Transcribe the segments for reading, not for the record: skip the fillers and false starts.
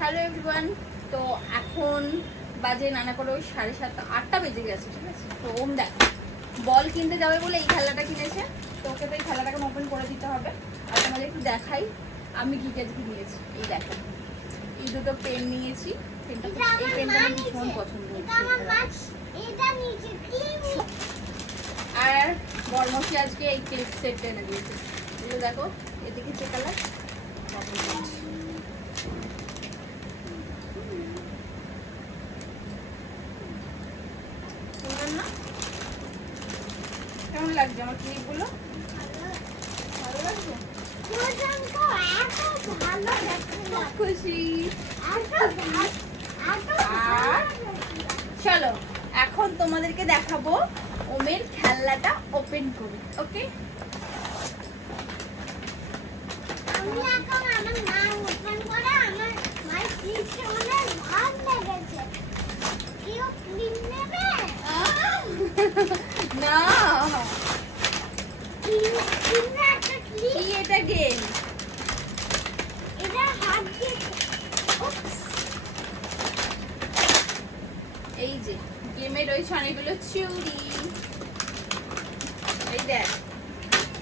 Hello everyone. তো এখন বাজে নানা করে ওই 7:30 8টা বেজে গেছে, ঠিক আছে। তো ওম দেখ বল কিনতে যাবে বলে এই খেলাটা কিনেছে। তো ওকে তো এই খেলাটাকে ওপেন করে দিতে হবে। আর তোমাদের একটু দেখাই আমি কি কি নিয়েছি। এই দেখো, এই দুটো পেন নিয়েছি। এই পেনটা আমার ভীষণ পছন্দ। আর বরমশি আজকে এই ক্লিপ সেটটা এনে দিয়েছে। এগুলো দেখো, এদিকে যে কালার না, কেমন লাগছে আমার ক্লিপগুলো? ভালো লাগছে, খুশি। আর চলো এখন তোমাদেরকে দেখাবো ওমের খেলনাটা ওপেন করি। ওকে, আমি এখন আমার মা ওপেন করে আমার মাই ক্লিপটা অনেক ভালো লেগেছে। কেউ ক্লিপ নেবে না একটা ক্লিপ। কি এটা গেম? এটা হাত দিয়ে এই যে গেমে রয়েছে অনেকগুলো চুড়ি। এই দেখ,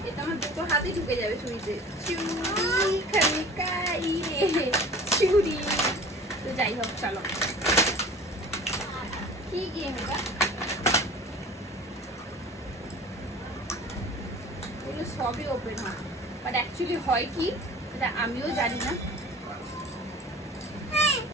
এটা আমার দুটো হাতে ঢুকে যাবে চুড়িতে। চুড়ি খনকাই রে চুড়ি। তো যাই হোক, চলো কি গেম এটা? এগুলো সবই ওপেন হয়, বাট অ্যাকচুয়ালি হয় কি এটা আমিও জানি না।